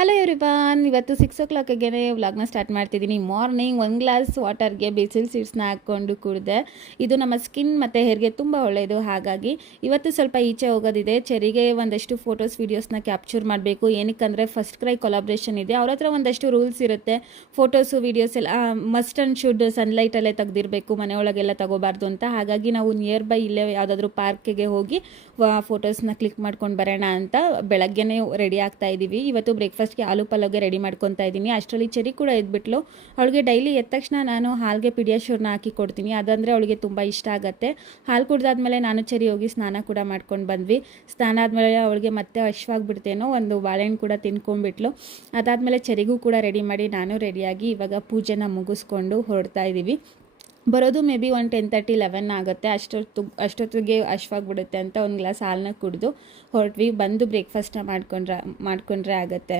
Hello everyone, ಇವತ್ತು 6 o'clockಗೆ ವ್ಲಾಗ್ನ start ಮಾಡ್ತಿದ್ದೀನಿ. ಮಾರ್ನಿಂಗ್ 1 ಗ್ಲಾಸ್ ವಾಟರ್ಗೆ ಬೇಸಿಲ್ ಸೀಡ್ಸ್ನ ಹಾಕ್ಕೊಂಡು ಕುಡಿದೆ. ಇದು ನಮ್ಮ ಸ್ಕಿನ್ ಮತ್ತು ಹೇರ್ಗೆ ತುಂಬ ಒಳ್ಳೆಯದು. ಹಾಗಾಗಿ ಇವತ್ತು ಸ್ವಲ್ಪ ಈಚೆ ಹೋಗೋದಿದೆ. ಚೆರಿಗೆ ಒಂದಷ್ಟು ಫೋಟೋಸ್ ವೀಡಿಯೋಸ್ನ ಕ್ಯಾಪ್ಚರ್ ಮಾಡಬೇಕು. ಏನಕ್ಕಂದರೆ ಫಸ್ಟ್ ಕ್ರೈ ಕೊಲಾಬ್ರೇಷನ್ ಇದೆ. ಅವ್ರ ಹತ್ರ ಒಂದಷ್ಟು ರೂಲ್ಸ್ ಇರುತ್ತೆ. ಫೋಟೋಸು ವೀಡಿಯೋಸ್ ಎಲ್ಲ ಮಸ್ಟ್ ಆ್ಯಂಡ್ ಶುಡ್ ಸನ್ಲೈಟಲ್ಲೇ ತೆಗೆದಿರಬೇಕು, ಮನೆಯೊಳಗೆಲ್ಲ ತಗೋಬಾರ್ದು ಅಂತ. ಹಾಗಾಗಿ ನಾವು ನಿಯರ್ ಬೈ ಇಲ್ಲೇ ಯಾವುದಾದ್ರೂ ಪಾರ್ಕಿಗೆ ಹೋಗಿ ಫೋಟೋಸ್ನ ಕ್ಲಿಕ್ ಮಾಡ್ಕೊಂಡು ಬರೋಣ ಅಂತ ಬೆಳಗ್ಗೆನೇ ರೆಡಿ ಆಗ್ತಾ ಇದ್ದೀವಿ. ಇವತ್ತು ಬ್ರೇಕ್ಫಾಸ್ಟ್ಗೆ ಆಲೂ ಪಲಾವ್ಗೆ ರೆಡಿ ಮಾಡ್ಕೊತಾ ಇದ್ದೀನಿ. ಅಷ್ಟರಲ್ಲಿ ಚೆರಿ ಕೂಡ ಎದ್ಬಿಟ್ಲು. ಅವಳಿಗೆ ಡೈಲಿ ಎದ್ದ ತಕ್ಷಣ ನಾನು ಹಾಲ್ಗೆ ಪಿಡಿಯಾಶ್ಯೂರ್ನ ಹಾಕಿ ಕೊಡ್ತೀನಿ. ಅದಂದರೆ ಅವಳಿಗೆ ತುಂಬ ಇಷ್ಟ ಆಗುತ್ತೆ. ಹಾಲು ಕುಡ್ದಾದ್ಮೇಲೆ ನಾನು ಚೆರಿ ಹೋಗಿ ಸ್ನಾನ ಕೂಡ ಮಾಡ್ಕೊಂಡು ಬಂದ್ವಿ. ಸ್ನಾನ ಆದಮೇಲೆ ಅವಳಿಗೆ ಮತ್ತೆ ಹಶ್ವಾಗಿಬಿಡ್ತೇನೋ ಒಂದು ಬಾಳೆಹಣ್ಣು ಕೂಡ ತಿನ್ಕೊಂಡ್ಬಿಟ್ಲು. ಅದಾದಮೇಲೆ ಚೆರಿಗೂ ಕೂಡ ರೆಡಿ ಮಾಡಿ ನಾನು ರೆಡಿಯಾಗಿ ಇವಾಗ ಪೂಜೆನ ಮುಗಿಸ್ಕೊಂಡು ಹೊರಡ್ತಾ ಇದ್ದೀವಿ. ಬರೋದು ಮೇ ಬಿ 10:30-11 ಆಗುತ್ತೆ. ಅಷ್ಟೊತ್ತಿಗೆ ಹಶ್ವಾಗಿಬಿಡುತ್ತೆ ಅಂತ 1 ಗ್ಲಾಸ್ ಹಾಲನ್ನ ಕುಡಿದು ಹೊರಟ್ವಿ. ಬಂದು ಬ್ರೇಕ್ಫಾಸ್ಟ್ನ ಮಾಡ್ಕೊಂಡ್ರೆ ಆಗುತ್ತೆ.